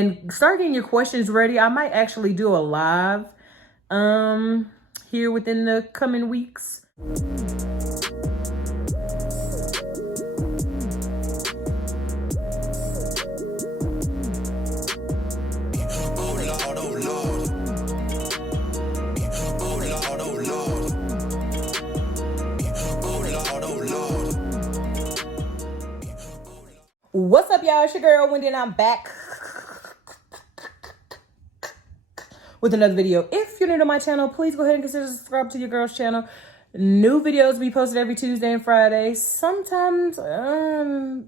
And start getting your questions ready. I might actually do a live here within the coming weeks. What's up, y'all? It's your girl Wendy, and I'm back with another video. If you're new to my channel, please go ahead and consider subscribing to your girl's channel. New videos be posted every Tuesday and Friday. Sometimes, I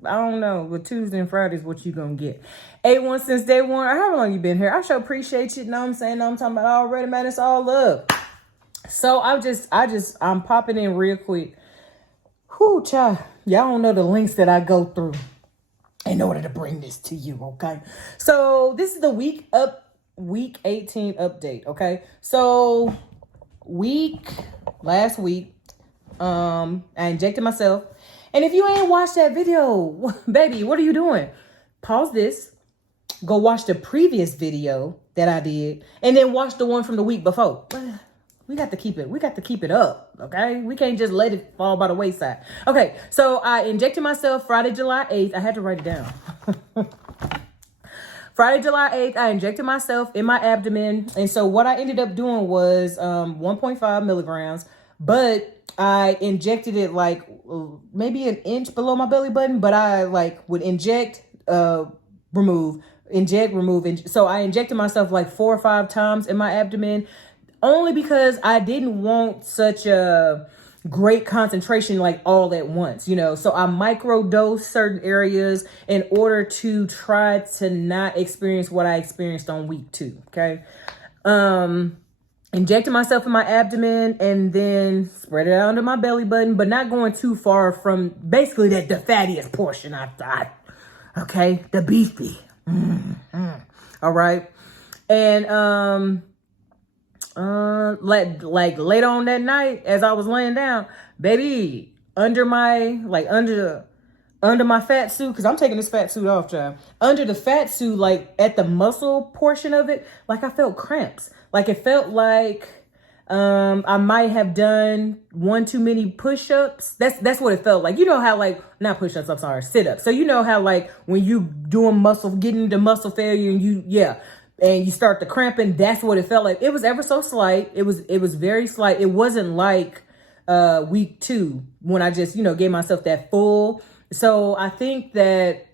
don't know, but Tuesday and Friday is what you gonna get. A1 since day one, or however long you been here. I sure appreciate you. Know what I'm saying? Know what I'm talking about already, man. It's all up. So I'm popping in real quick. Whoo, child. Y'all don't know the links that I go through in order to bring this to you, okay? So this is the week 18 update, okay? So last week, I injected myself. And if you ain't watched that video, baby, what are you doing? Pause this, go watch the previous video that I did, and then watch the one from the week before. We got to keep it up, okay? We can't just let it fall by the wayside. Okay, so I injected myself Friday, July 8th. I had to write it down. Friday, July 8th, I injected myself in my abdomen. And so what I ended up doing was 1.5 milligrams, but I injected it like maybe an inch below my belly button, but I like would inject, remove, inject, remove. So I injected myself like 4 or 5 times in my abdomen, only because I didn't want such a great concentration like all at once, you know. So I microdosed certain areas in order to try to not experience what I experienced on week 2, okay? Injected myself in my abdomen and then spread it out under my belly button, but not going too far from basically the fattiest portion, I thought, okay? The beefy. All right. And like later on that night, as I was laying down, baby, under my fat suit, because I'm taking this fat suit off, child. Under the fat suit, like at the muscle portion of it, like I felt cramps. Like it felt like I might have done one too many push-ups. That's what it felt like. You know how like, not push-ups, I'm sorry, sit-ups. So you know how like when you doing getting into muscle failure and and you start to cramping, that's what it felt like. It was ever so slight. It was very slight. It wasn't like week 2 when I just, gave myself that full. So I think that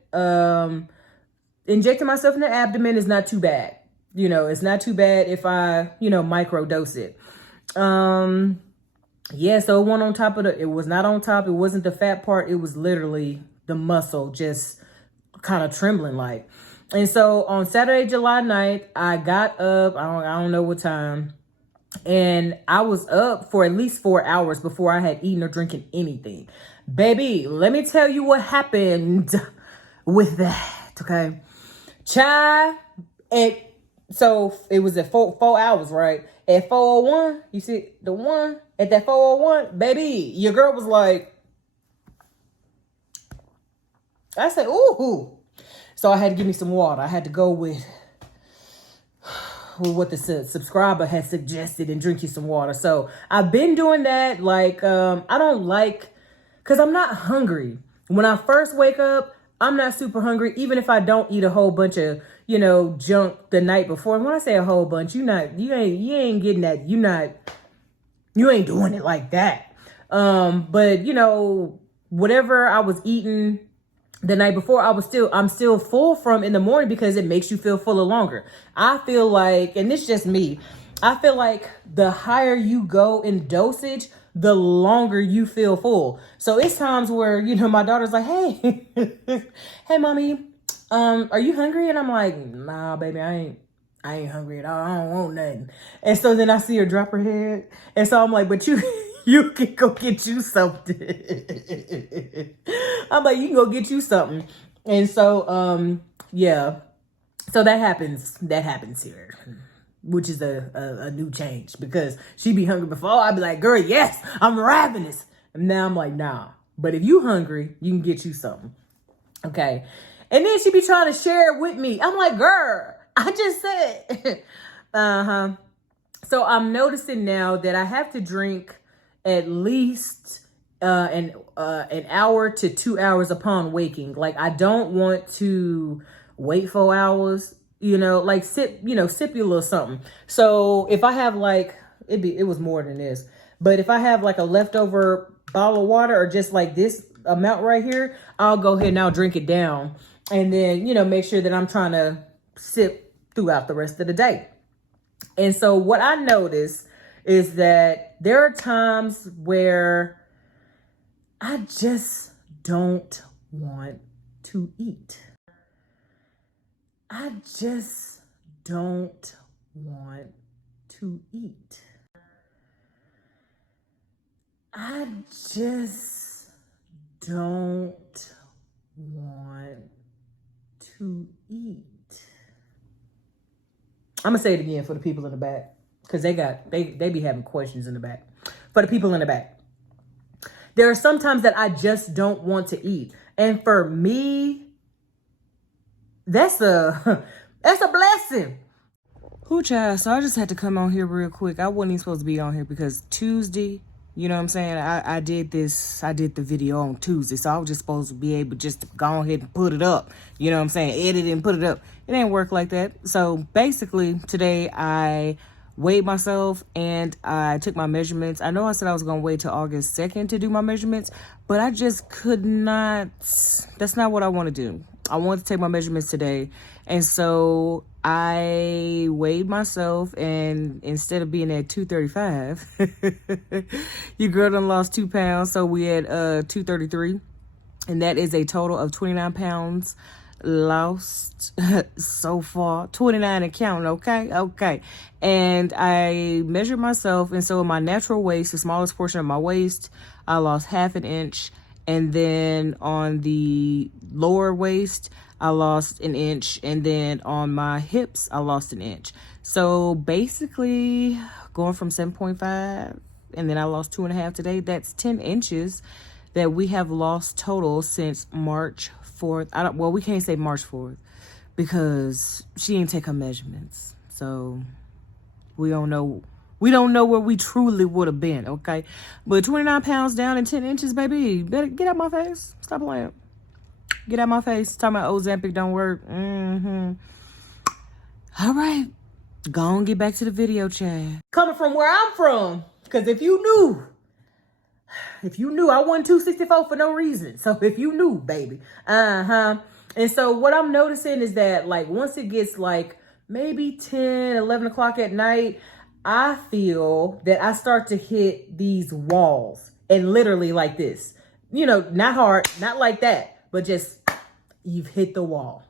injecting myself in the abdomen is not too bad. It's not too bad if I, microdose it. Yeah, so it went on top of it was not on top. It wasn't the fat part. It was literally the muscle just kind of trembling like. And so on Saturday, July 9th, I got up, I don't know what time, and I was up for at least 4 hours before I had eaten or drinking anything. Baby, let me tell you what happened with that, okay? So it was at 4 hours, right? At 4:01, you see the one, at that 4:01, baby, your girl was like, I said, ooh. So I had to give me some water. I had to go with what the subscriber had suggested and drink you some water. So I've been doing that. Like, I don't like, because I'm not hungry. When I first wake up, I'm not super hungry, even if I don't eat a whole bunch of, junk the night before. And when I say a whole bunch, you ain't getting that. You ain't doing it like that. But whatever I was eating the night before, I'm still full from in the morning because it makes you feel fuller longer. I feel like, and it's just me, I feel like the higher you go in dosage, the longer you feel full. So it's times where, my daughter's like, hey, hey, mommy, are you hungry? And I'm like, nah, baby, I ain't hungry at all. I don't want nothing. And so then I see her drop her head. And so I'm like, but you can go get you something. I'm like, you can go get you something. And so, yeah. So that happens here, which is a new change because she be hungry before. I'd be like, girl, yes, I'm ravenous. And now I'm like, nah. But if you hungry, you can get you something. Okay. And then she be trying to share it with me. I'm like, girl, I just said. So I'm noticing now that I have to drink at least an hour to 2 hours upon waking. Like, I don't want to wait 4 hours, like sip you a little something. So if I have like, it was more than this, but if I have like a leftover bottle of water or just like this amount right here, I'll go ahead and I'll drink it down. And then, make sure that I'm trying to sip throughout the rest of the day. And so what I notice is that there are times where I just don't want to eat. I just don't want to eat. I just don't want to eat. I'm gonna say it again for the people in the back, because they be having questions in the back. For the people in the back, there are some times that I just don't want to eat, and for me, that's a blessing. Who child? So I just had to come on here real quick. I wasn't even supposed to be on here because Tuesday, you know what I'm saying? I did the video on Tuesday, so I was just supposed to be able just to go ahead and put it up. You know what I'm saying? Edit and put it up. It didn't work like that. So basically today I weighed myself and I took my measurements. I know I said I was going to wait till August 2nd to do my measurements, but I just could not. That's not what I want to do. I want to take my measurements today. And so I weighed myself, and instead of being at 235, your girl done lost 2 pounds. So we had 233, and that is a total of 29 pounds lost so far. 29 and counting. Okay. And I measured myself, and so in my natural waist, the smallest portion of my waist, I lost 1/2 inch. And then on the lower waist, I lost 1 inch. And then on my hips, I lost 1 inch. So basically going from 7.5, and then I lost 2.5 today. That's 10 inches that we have lost total since March 4th. We can't say March 4th because she didn't take her measurements. So we don't know. We don't know where we truly would have been, okay? But 29 pounds down and 10 inches, baby. Better get out my face. Stop playing. Get out my face. Talking about Ozempic don't work. All right. Go on, get back to the video, Chad. Coming from where I'm from. Because if you knew, I won 264 for no reason. So if you knew, baby. And so what I'm noticing is that, like, once it gets, like, maybe 10, 11 o'clock at night, I feel that I start to hit these walls, and literally like this, not hard, not like that, but just you've hit the wall.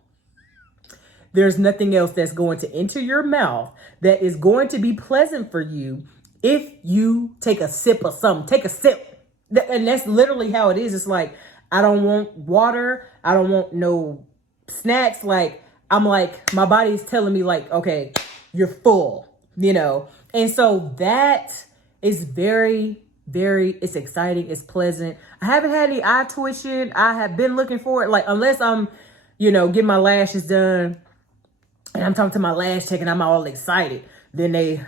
There's nothing else that's going to enter your mouth that is going to be pleasant for you if you take a sip of something. Take a sip. And that's literally how it is. It's like, I don't want water. I don't want no snacks. Like, I'm like, my body is telling me like, okay, you're full, And so that is very, very, it's exciting. It's pleasant. I haven't had any eye twitching. I have been looking for it. Like, unless I'm, getting my lashes done and I'm talking to my lash tech and I'm all excited. Then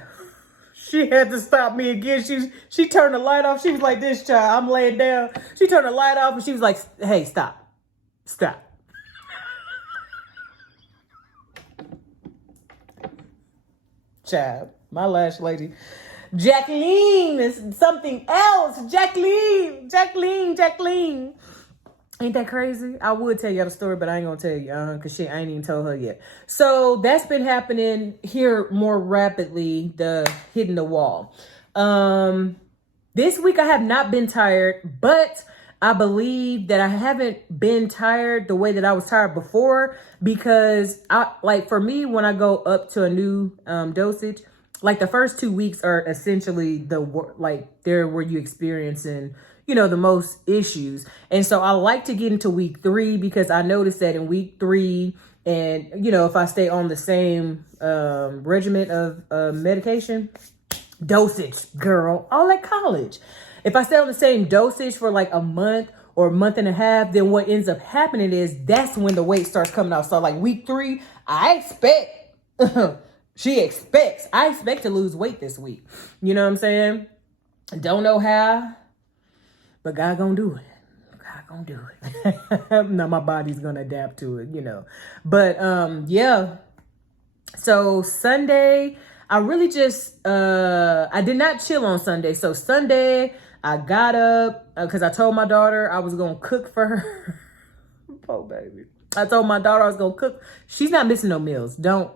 she had to stop me again. She turned the light off. She was like, this child, I'm laying down. She turned the light off and she was like, hey, stop. Child, my lash lady, Jacqueline is something else. Jacqueline. Ain't that crazy? I would tell you the story, but I ain't gonna tell you because I ain't even told her yet. So that's been happening here more rapidly, the hitting the wall. This week I have not been tired, but I believe that I haven't been tired the way that I was tired before, because for me, when I go up to a new dosage, like the first 2 weeks are essentially they're where you experiencing, the most issues. And so I like to get into week 3 because I noticed that in week 3, and if I stay on the same regimen of medication, dosage, girl, all at college. If I stay on the same dosage for like a month or month and a half, then what ends up happening is that's when the weight starts coming off. So like week 3, I expect, I expect to lose weight this week. You know what I'm saying? Don't know how, but God gonna do it. God gonna do it. Now my body's gonna adapt to it, you know. But yeah. So Sunday, I really just, I did not chill on Sunday. So Sunday, I got up because I told my daughter I was going to cook for her. Poor baby. I told my daughter I was going to cook. She's not missing no meals. And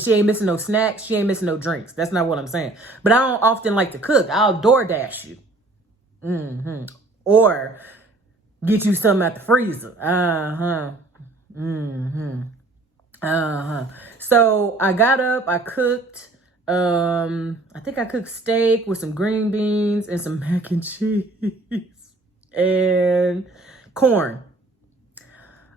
she ain't missing no snacks. She ain't missing no drinks. That's not what I'm saying. But I don't often like to cook. I'll DoorDash you. Or get you something out the freezer. So I got up, I cooked. I think I cooked steak with some green beans and some mac and cheese and corn.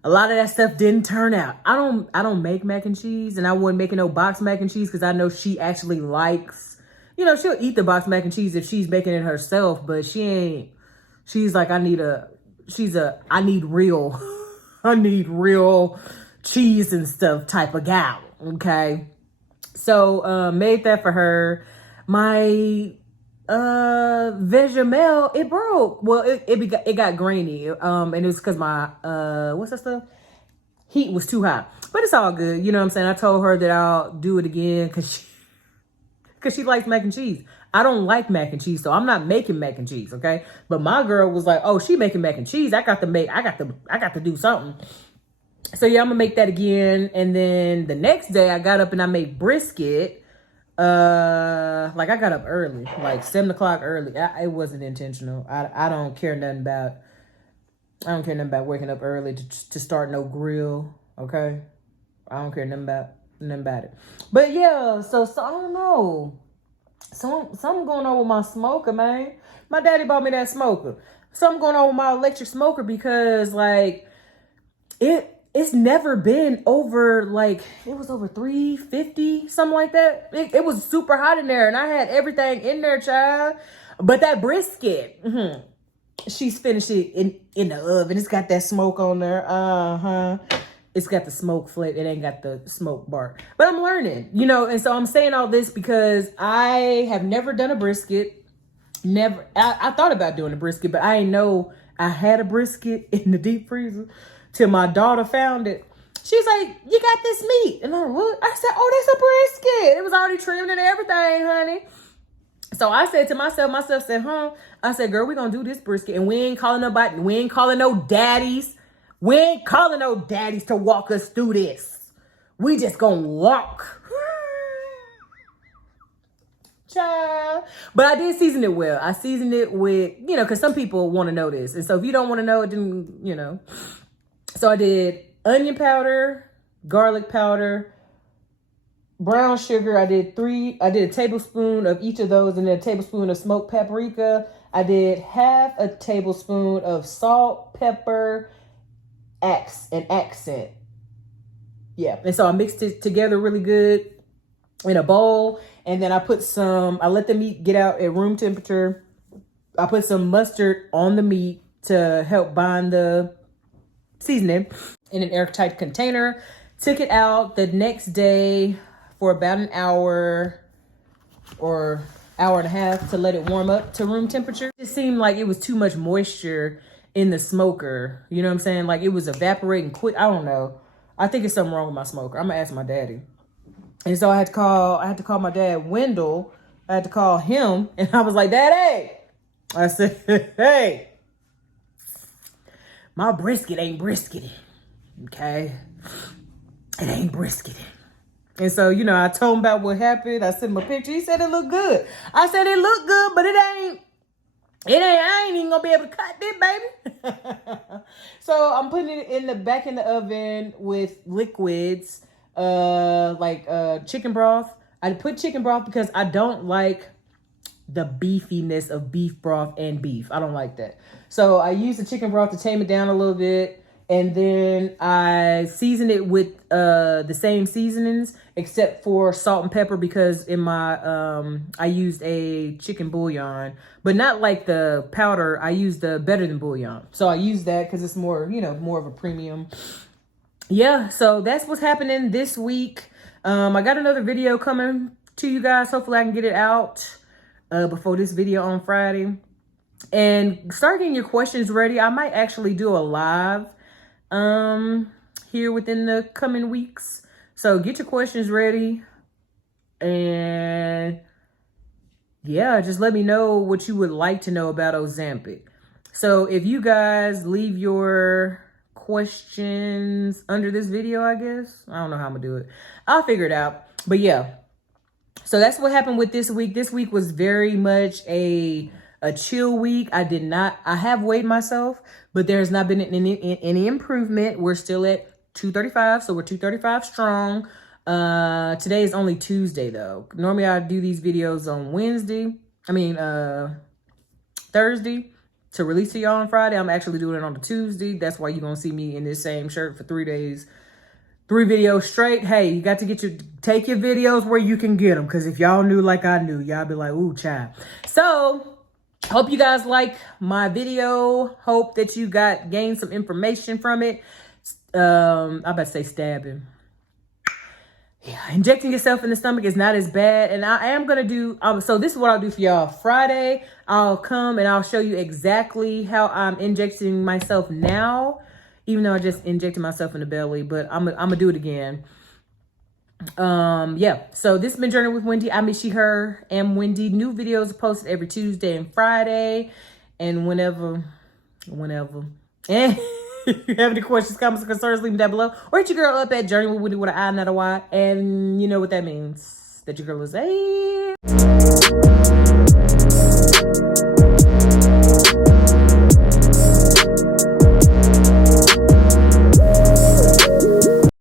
A lot of that stuff didn't turn out. I don't make mac and cheese, and I wasn't making no box mac and cheese because I know she actually likes, you know, she'll eat the box mac and cheese if she's making it herself, but she's like, I need real, I need real cheese and stuff type of gal. Okay. So, made that for her. My, Vegemel, it broke. Well, it got grainy. And it was because my, what's that stuff? Heat was too hot, but it's all good. You know what I'm saying? I told her that I'll do it again because she likes mac and cheese. I don't like mac and cheese, so I'm not making mac and cheese. Okay. But my girl was like, oh, she making mac and cheese. I got to do something. So yeah, I'm gonna make that again. And then the next day I got up and I made brisket. Like I got up early, like 7 o'clock early. It wasn't intentional. I don't care nothing about waking up early to start no grill. Okay. I don't care nothing about it. But yeah, so I don't know. Something going on with my smoker, man. My daddy bought me that smoker. Something going on with my electric smoker because like it's never been over, like, it was over 350, something like that. It was super hot in there, and I had everything in there, child. But that brisket, she's finished it in the oven. It's got that smoke on there. It's got the smoke flake. It ain't got the smoke bark. But I'm learning, you know, and so I'm saying all this because I have never done a brisket. Never. I thought about doing a brisket, but I didn't know I had a brisket in the deep freezer. Till my daughter found it. She's like, you got this meat. And I'm like, what? I said, oh, that's a brisket. It was already trimmed and everything, honey. So I said to myself said, I said, girl, we gonna do this brisket. And we ain't calling nobody. We ain't calling no daddies. We ain't calling no daddies to walk us through this. We just gonna walk. Child. But I did season it well. I seasoned it with, you know, because some people want to know this. And so if you don't want to know it, then, you know. So I did onion powder, garlic powder, brown sugar. I did a tablespoon of each of those and then a tablespoon of smoked paprika. I did half a tablespoon of salt, pepper, and accent. Yeah. And so I mixed it together really good in a bowl. And then I let the meat get out at room temperature. I put some mustard on the meat to help bind the seasoning in an airtight container. Took it out the next day for about an hour or hour and a half to let it warm up to room temperature. It seemed like it was too much moisture in the smoker. You know what I'm saying? Like it was evaporating quick. I don't know. I think it's something wrong with my smoker. I'm gonna ask my daddy. And so I had to call my dad, Wendell. I had to call him and I was like, Daddy. I said, hey. My brisket ain't brisketing, okay? It ain't brisketing. And so, you know, I told him about what happened. I sent him a picture. He said it looked good. I said it looked good, but I ain't even gonna be able to cut it, baby. So I'm putting it back in the oven with liquids, like chicken broth. I put chicken broth because I don't like the beefiness of beef broth and beef. I don't like that. So I used the chicken broth to tame it down a little bit. And then I seasoned it with the same seasonings except for salt and pepper, because in my I used a chicken bouillon, but not like the powder. I used the Better Than bouillon. So I used that because it's more, you know, more of a premium. Yeah, so that's what's happening this week. I got another video coming to you guys. Hopefully I can get it out before this video on Friday. And start getting your questions ready. I might actually do a live here within the coming weeks. So get your questions ready. And yeah, just let me know what you would like to know about Ozempic. So if you guys leave your questions under this video, I guess. I don't know how I'm gonna do it. I'll figure it out. But yeah. So that's what happened with this week. This week was very much a chill week. I have weighed myself, but there's not been any improvement. We're still at 235, so we're 235 strong. Today is only Tuesday though. Normally I do these videos on Thursday to release to y'all on Friday. I'm actually doing it on a Tuesday. That's why you're gonna see me in this same shirt for 3 days. 3 videos straight. Hey, you got to take your videos where you can get them. Because if y'all knew like I knew, y'all be like, ooh, child. So hope you guys like my video. Hope that you gained some information from it. I'm about to say stabbing. Yeah, injecting yourself in the stomach is not as bad. And I am going to do, so this is what I'll do for y'all. Friday, I'll come and I'll show you exactly how I'm injecting myself now. Even though I just injected myself in the belly, but I'm going to do it again. Yeah, so this has been Journey with Wendy. I miss she, her, and Wendy. New videos are posted every Tuesday and Friday, and whenever. And if you have any questions, comments, or concerns, leave them down below. Or hit your girl up at Journey with Wendy with an I, not a Y. And you know what that means. That your girl is a...